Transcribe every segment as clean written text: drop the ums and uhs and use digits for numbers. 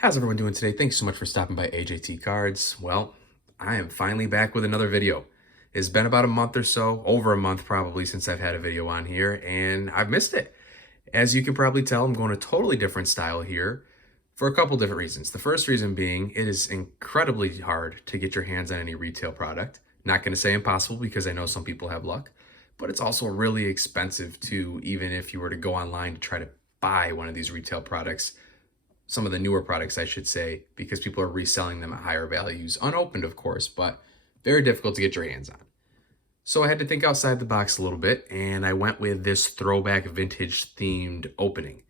How's everyone doing today? Thanks so much for stopping by AJT Cards. Well, I am finally back with another video. It's been about a month or so, over a month probably, since I've had a video on here, and I've missed it. As you can probably tell, I'm going a totally different style here for a couple different reasons. The first reason being, it is incredibly hard to get your hands on any retail product. Not going to say impossible because I know some people have luck, but it's also really expensive too, even if you were to go online to try to buy one of these retail products, some of the newer products, I should say, because people are reselling them at higher values, unopened, of course, but very difficult to get your hands on. So I had to think outside the box a little bit, and I went with this throwback vintage themed opening.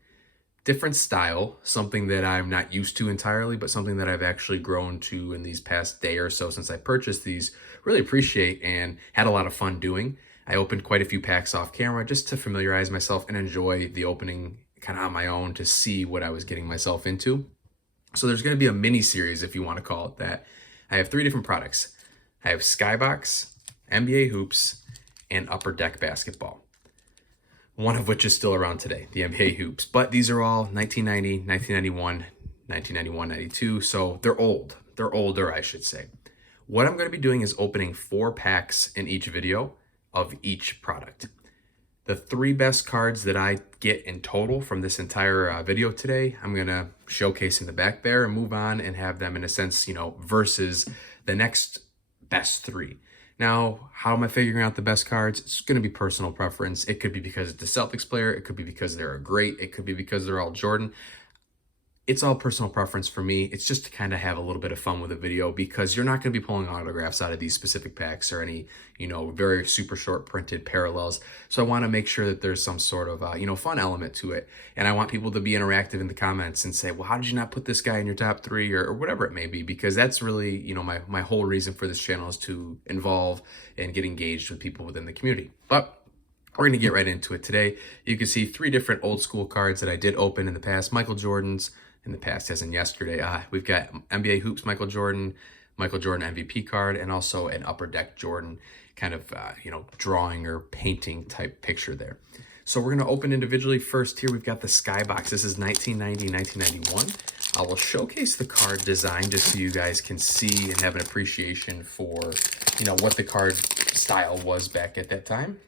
Different style, something that I'm not used to entirely, but something that I've actually grown to in these past day or so since I purchased these, really appreciate and had a lot of fun doing. I opened quite a few packs off camera just to familiarize myself and enjoy the opening kind of on my own to see what I was getting myself into. So there's going to be a mini series, if you want to call it that. I have 3 different products. I have Skybox, NBA Hoops, and Upper Deck Basketball. One of which is still around today, the NBA Hoops. But these are all 1990, 1991, 1991, 92. So they're old. They're older, I should say. What I'm going to be doing is opening 4 packs in each video of each product. The 3 best cards that I get in total from this entire video today, I'm going to showcase in the back there and move on and have them in a sense, versus the next best 3. Now, how am I figuring out the best cards? It's going to be personal preference. It could be because it's a Celtics player. It could be because they're great. It could be because they're all Jordan. It's all personal preference for me. It's just to kind of have a little bit of fun with the video because you're not going to be pulling autographs out of these specific packs or any, very super short printed parallels. So I want to make sure that there's some sort of, fun element to it. And I want people to be interactive in the comments and say, well, how did you not put this guy in your top 3 or whatever it may be? Because that's really, my whole reason for this channel is to involve and get engaged with people within the community. But we're going to get right into it today. You can see 3 different old school cards that I did open in the past. Michael Jordan's in the past, as in yesterday. We've got NBA Hoops Michael Jordan MVP card, and also an Upper Deck Jordan kind of, drawing or painting type picture there. So we're going to open individually. First here, we've got the Skybox. This is 1990, 1991. I will showcase the card design just so you guys can see and have an appreciation for, what the card style was back at that time.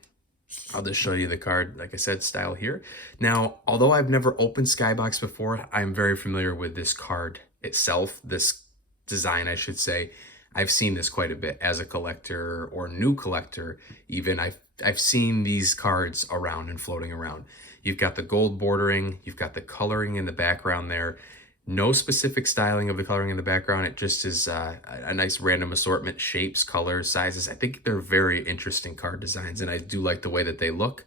I'll just show you the card, like I said, style here. Now, although I've never opened Skybox before, I'm very familiar with this card itself, this design, I should say. I've seen this quite a bit as a collector or new collector even. I've seen these cards around and floating around. You've got the gold bordering, you've got the coloring in the background there. No specific styling of the coloring in the background. It just is a nice random assortment, shapes, colors, sizes. I think they're very interesting card designs, and I do like the way that they look.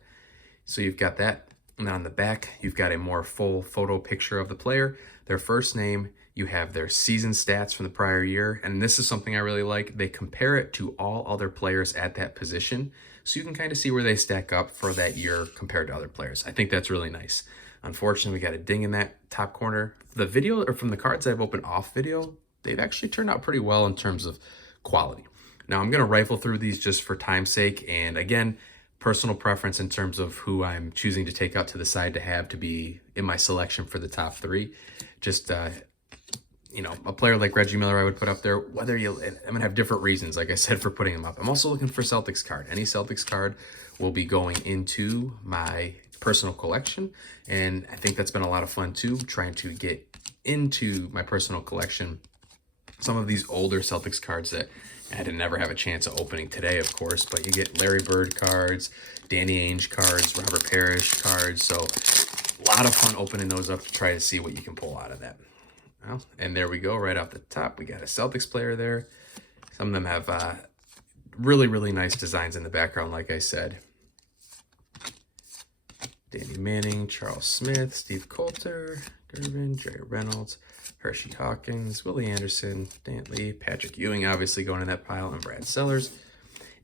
So you've got that. And on the back, you've got a more full photo picture of the player, their first name. You have their season stats from the prior year. And this is something I really like. They compare it to all other players at that position. So you can kind of see where they stack up for that year compared to other players. I think that's really nice. Unfortunately, we got a ding in that top corner. The video, or from the cards I've opened off video, they've actually turned out pretty well in terms of quality. Now, I'm going to rifle through these just for time's sake. And again, personal preference in terms of who I'm choosing to take out to the side to have to be in my selection for the top 3. Just, a player like Reggie Miller I would put up there. I'm going to have different reasons, like I said, for putting them up. I'm also looking for Celtics card. Any Celtics card will be going into my personal collection, and I think that's been a lot of fun too, trying to get into my personal collection some of these older Celtics cards that I didn't ever have a chance of opening today, of course, but you get Larry Bird cards, Danny Ainge cards, Robert Parrish cards, so a lot of fun opening those up to try to see what you can pull out of that. Well, and there we go, right off the top, we got a Celtics player there. Some of them have really, really nice designs in the background, like I said. Danny Manning, Charles Smith, Steve Coulter, Gervin, Jerry Reynolds, Hershey Hawkins, Willie Anderson, Dantley, Patrick Ewing, obviously going in that pile, and Brad Sellers.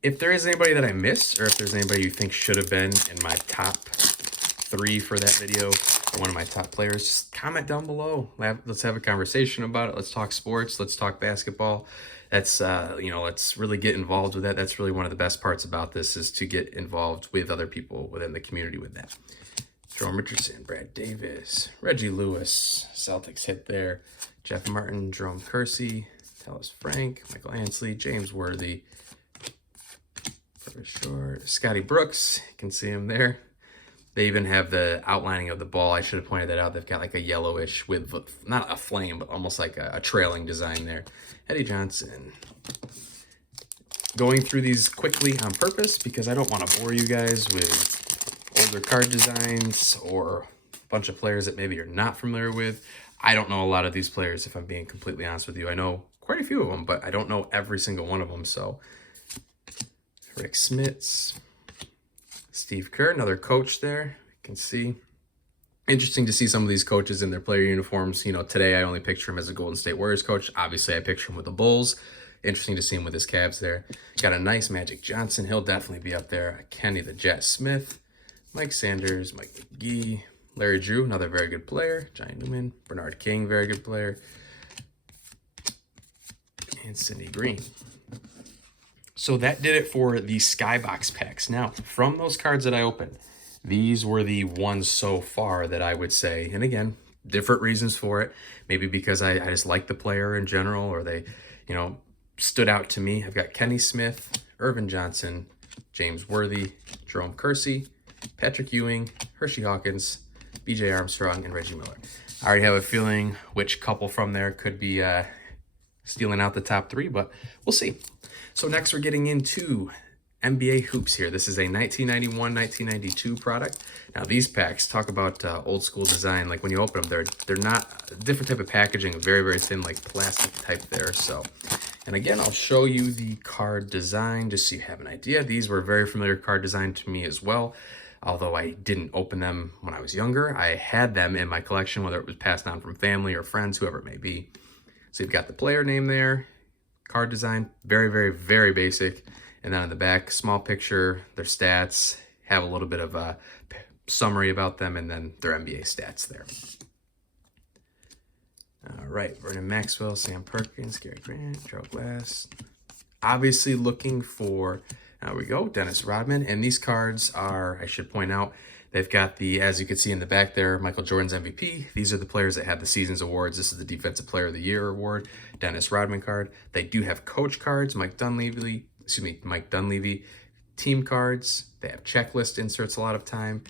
If there is anybody that I missed, or if there's anybody you think should have been in my top 3 for that video, or one of my top players, just comment down below. Let's have a conversation about it. Let's talk sports. Let's talk basketball. That's, let's really get involved with that. That's really one of the best parts about this, is to get involved with other people within the community with that. Jerome Richardson, Brad Davis, Reggie Lewis, Celtics hit there. Jeff Martin, Jerome Kersey, Talis Frank, Michael Ansley, James Worthy, for sure. Scotty Brooks, you can see him there. They even have the outlining of the ball. I should have pointed that out. They've got like a yellowish with, not a flame, but almost like a trailing design there. Eddie Johnson. Going through these quickly on purpose because I don't want to bore you guys with older card designs or a bunch of players that maybe you're not familiar with. I don't know a lot of these players, if I'm being completely honest with you. I know quite a few of them, but I don't know every single one of them. So Rick Smits, Steve Kerr, another coach there. You can see. Interesting to see some of these coaches in their player uniforms. You know, today I only picture him as a Golden State Warriors coach. Obviously, I picture him with the Bulls. Interesting to see him with his Cavs there. Got a nice Magic Johnson. He'll definitely be up there. Kenny the Jet Smith, Mike Sanders, Mike McGee, Larry Drew, another very good player. Johnny Newman, Bernard King, very good player. And Sidney Green. So that did it for the Skybox packs. Now, from those cards that I opened, these were the ones so far that I would say, and again, different reasons for it. Maybe because I just like the player in general, or they, you know, stood out to me. I've got Kenny Smith, Irvin Johnson, James Worthy, Jerome Kersey, Patrick Ewing, Hershey Hawkins, BJ Armstrong, and Reggie Miller. I already have a feeling which couple from there could be stealing out the top three, but we'll see. So next we're getting into NBA hoops here. This is a 1991-1992 product. Now these packs, talk about old school design. Like when you open them, they're not a different type of packaging, very, very thin, like plastic type there. So, and again, I'll show you the card design just so you have an idea. These were very familiar card design to me as well. Although I didn't open them when I was younger, I had them in my collection, whether it was passed on from family or friends, whoever it may be. So you've got the player name there, card design, very, very, very basic. And then on the back, small picture, their stats, have a little bit of a summary about them, and then their NBA stats there. All right, Vernon Maxwell, Sam Perkins, Gary Grant, Gerald Glass. Obviously looking for, there we go, Dennis Rodman. And these cards are, I should point out, they've got the, as you can see in the back there, Michael Jordan's MVP. These are the players that had the season's awards. This is the Defensive Player of the Year award, Dennis Rodman card. They do have coach cards, Mike Dunleavy, team cards. They have checklist inserts a lot of time.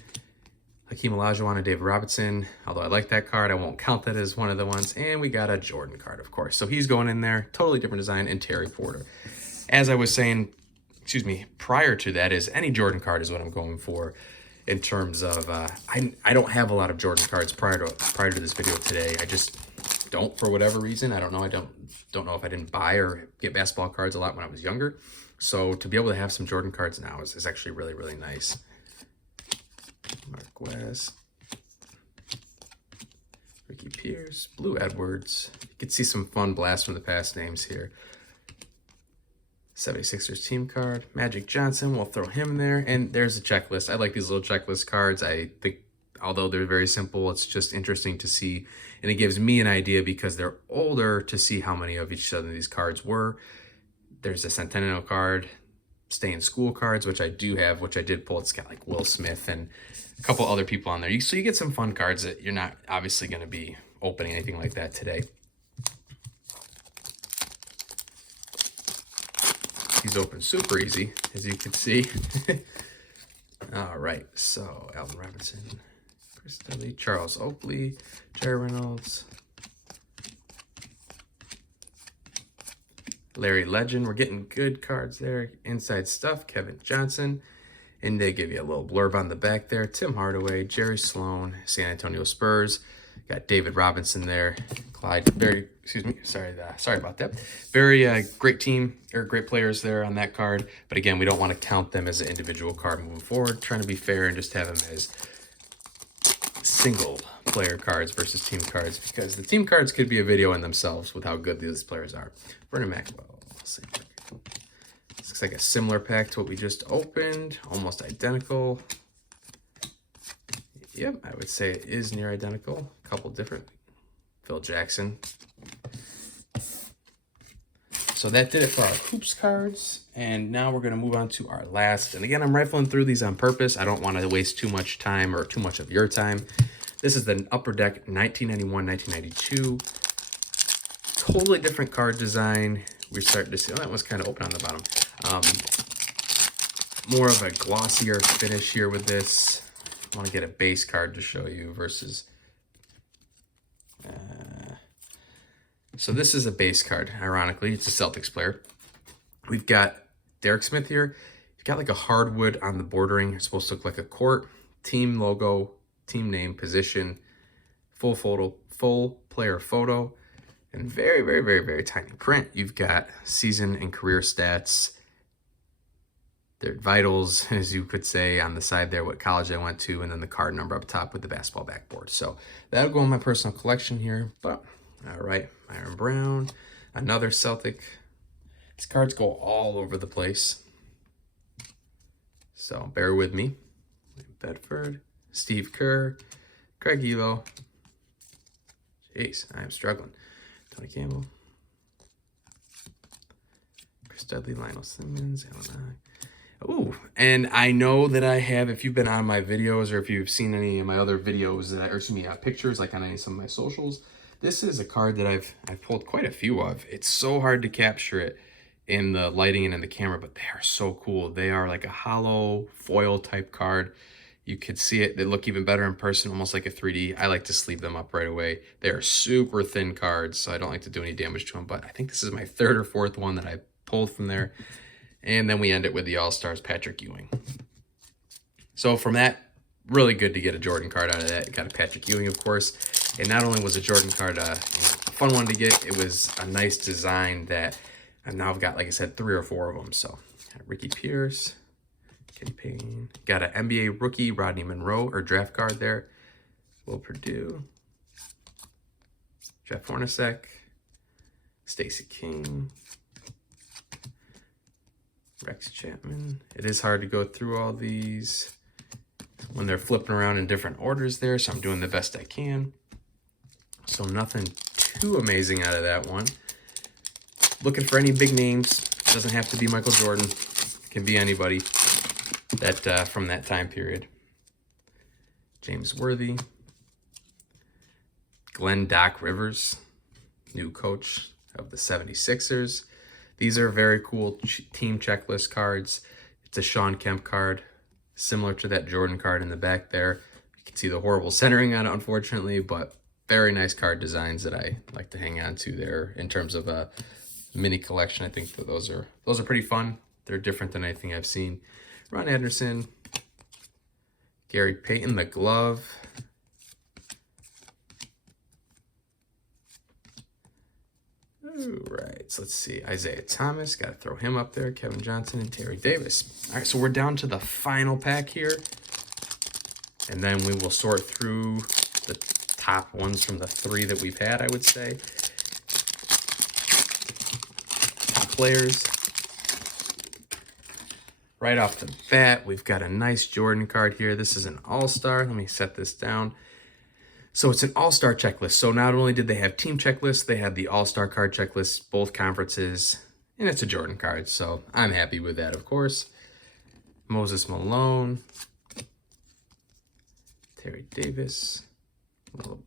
Hakeem Olajuwon and David Robinson. Although I like that card, I won't count that as one of the ones. And we got a Jordan card, of course. So he's going in there. Totally different design. And Terry Porter. As I was saying, prior to that, is any Jordan card is what I'm going for. In terms of, I don't have a lot of Jordan cards prior to this video today. I just don't, for whatever reason. I don't know. I don't know if I didn't buy or get basketball cards a lot when I was younger. So to be able to have some Jordan cards now is actually really, really nice. Mark West, Ricky Pierce, Blue Edwards. You can see some fun blast from the past names here. 76ers team card. Magic Johnson, we'll throw him there. And there's a checklist. I like these little checklist cards. I think, although they're very simple, it's just interesting to see. And it gives me an idea because they're older to see how many of each of these cards were. There's a Centennial card, Stay in School cards, which I do have, which I did pull. It's got like Will Smith and a couple other people on there. So you get some fun cards that you're not obviously going to be opening anything like that today. These open super easy, as you can see. All right, so Alvin Robinson, Chris Dudley, Charles Oakley, Jerry Reynolds, Larry Legend. We're getting good cards there. Inside Stuff, Kevin Johnson. And they give you a little blurb on the back there. Tim Hardaway, Jerry Sloan, San Antonio Spurs. Got David Robinson there. Clyde, sorry about that. Very great team, or great players there on that card. But again, we don't want to count them as an individual card moving forward. Trying to be fair and just have them as single player cards versus team cards, because the team cards could be a video in themselves with how good these players are. Vernon Maxwell, let's see. This looks like a similar pack to what we just opened, almost identical. Yep, I would say it is near identical. A couple different. Phil Jackson. So that did it for our hoops cards. And now we're going to move on to our last. And again, I'm rifling through these on purpose. I don't want to waste too much time or too much of your time. This is the Upper Deck 1991-1992. Totally different card design. We're starting to see, oh, that one's kind of open on the bottom. More of a glossier finish here with this. I want to get a base card to show you versus... So this is a base card, ironically. It's a Celtics player. We've got Derek Smith here. He's got like a hardwood on the bordering. It's supposed to look like a court. Team logo, team name, position, full player photo, and very, very, very, very tiny print. You've got season and career stats, their vitals, as you could say, on the side there, what college I went to, and then the card number up top with the basketball backboard. So that'll go in my personal collection here. But all right, Iron Brown, another Celtic. These cards go all over the place, so bear with me. Bedford, Steve Kerr, Craig Elo. Jeez, I am struggling. Tony Campbell, Chris Dudley, Lionel Simmons, Alan. Ooh, and I know that I have, if you've been on my videos or if you've seen any of my other videos, or excuse me, pictures, like on any some of my socials, this is a card that I've pulled quite a few of. It's so hard to capture it in the lighting and in the camera, but they are so cool. They are like a hollow foil type card. You could see it. They look even better in person, almost like a 3D. I like to sleeve them up right away. They are super thin cards, so I don't like to do any damage to them, but I think this is my third or fourth one that I pulled from there. And then we end it with the All-Stars Patrick Ewing. So from that, really good to get a Jordan card out of that. Got a Patrick Ewing, of course. And not only was a Jordan card a fun one to get, it was a nice design that I've now got, like I said, 3 or 4 of them. So Ricky Pierce, Kenny Payne. Got an NBA rookie, Rodney Monroe, or draft card there. Will Purdue. Jeff Hornacek. Stacey King. Rex Chapman. It is hard to go through all these when they're flipping around in different orders there, so I'm doing the best I can. So nothing too amazing out of that one. Looking for any big names. Doesn't have to be Michael Jordan. Can be anybody that from that time period. James Worthy. Glenn Doc Rivers, new coach of the 76ers. These are very cool team checklist cards. It's a Sean Kemp card, similar to that Jordan card in the back there. You can see the horrible centering on it, unfortunately, but very nice card designs that I like to hang on to there in terms of a mini collection. I think that those are pretty fun. They're different than anything I've seen. Ron Anderson, Gary Payton, the glove. All right, so let's see. Isaiah Thomas, got to throw him up there. Kevin Johnson and Terry Davis. All right, so we're down to the final pack here. And then we will sort through the top ones from the 3 that we've had, I would say. Top players. Right off the bat, we've got a nice Jordan card here. This is an all-star. Let me set this down. So it's an all-star checklist. So not only did they have team checklists, they had the all-star card checklist, both conferences, and it's a Jordan card. So I'm happy with that, of course. Moses Malone, Terry Davis,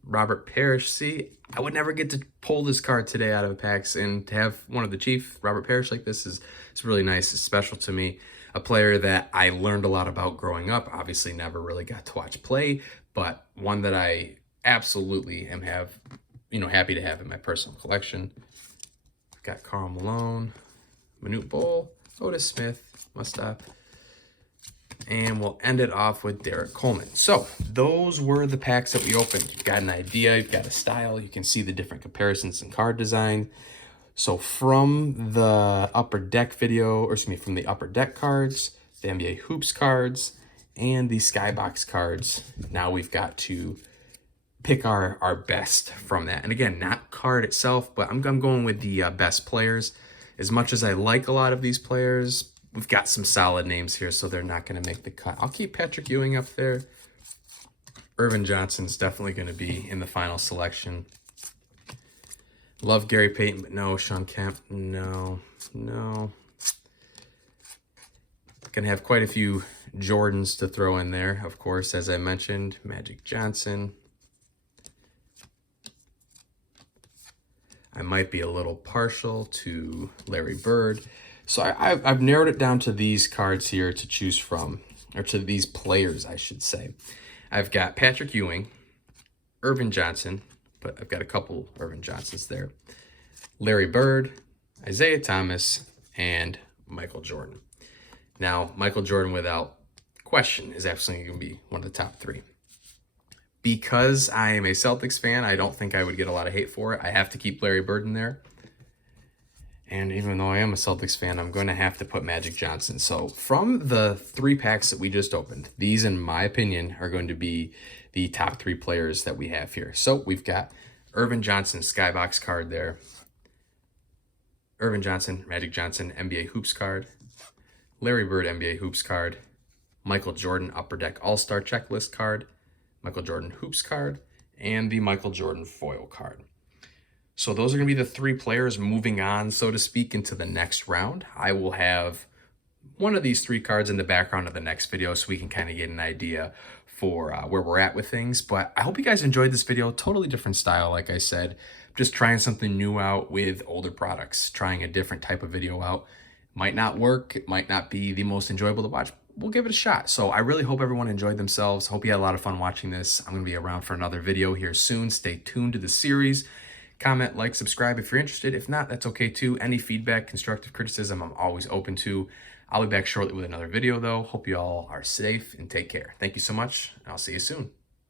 Robert Parrish. See, I would never get to pull this card today out of a packs, and to have one of the Chief, Robert Parrish, like this it's really nice. It's special to me. A player that I learned a lot about growing up. Obviously never really got to watch play, but one that I absolutely am happy to have in my personal collection. I've got Karl Malone, Manute Bol, Otis Smith, Mustaf, and we'll end it off with Derek Coleman. So those were the packs that we opened. You've got an idea, you've got a style, you can see the different comparisons in card design. So from the Upper Deck video, or excuse me, from the Upper Deck cards, the NBA Hoops cards, and the Skybox cards, now we've got to pick our best from that. And again, not card itself, but I'm going with the best players. As much as I like a lot of these players, we've got some solid names here, so they're not going to make the cut. I'll keep Patrick Ewing up there. Irvin Johnson's definitely going to be in the final selection. Love Gary Payton, but no. Sean Kemp, no. Gonna have quite a few Jordans to throw in there, of course, as I mentioned. Magic Johnson. I might be a little partial to Larry Bird. So I've narrowed it down to these cards here to choose from, or to these players, I should say. I've got Patrick Ewing, Irvin Johnson, but I've got a couple Irvin Johnsons there. Larry Bird, Isaiah Thomas, and Michael Jordan. Now, Michael Jordan, without question, is absolutely going to be one of the top 3. Because I am a Celtics fan, I don't think I would get a lot of hate for it. I have to keep Larry Bird in there. And even though I am a Celtics fan, I'm going to have to put Magic Johnson. So from the 3 packs that we just opened, these, in my opinion, are going to be the top 3 players that we have here. So we've got Irvin Johnson, Skybox card there. Irvin Johnson, Magic Johnson, NBA Hoops card. Larry Bird, NBA Hoops card. Michael Jordan, Upper Deck All-Star Checklist card. Michael Jordan Hoops card. And the Michael Jordan Foil card. So those are going to be the 3 players moving on, so to speak, into the next round. I will have one of these 3 cards in the background of the next video so we can kind of get an idea for where we're at with things. But I hope you guys enjoyed this video. Totally different style, like I said. Just trying something new out with older products. Trying a different type of video out. Might not work. It might not be the most enjoyable to watch. We'll give it a shot. So I really hope everyone enjoyed themselves. Hope you had a lot of fun watching this. I'm going to be around for another video here soon. Stay tuned to the series. Comment, like, subscribe if you're interested. If not, that's okay too. Any feedback, constructive criticism, I'm always open to. I'll be back shortly with another video though. Hope you all are safe and take care. Thank you so much, and I'll see you soon.